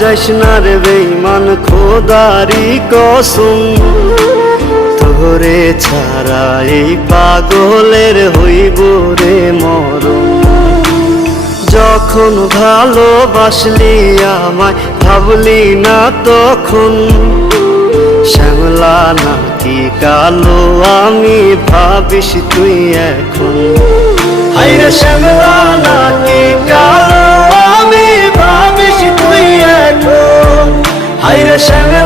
যাস না রে বেইমান খোদারি কসম। তোরে ছাড়া এই পাগলের হইব রে মরম যখন ভালোবাসলি আমায়, ভাবলি না তখন। শ্যামলা নাকি কালো, আমি ভাবিস তুই এখন। হাইরে শ্যামলা নাকি কালো হাইরে শ্যামলা নাকি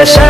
আমি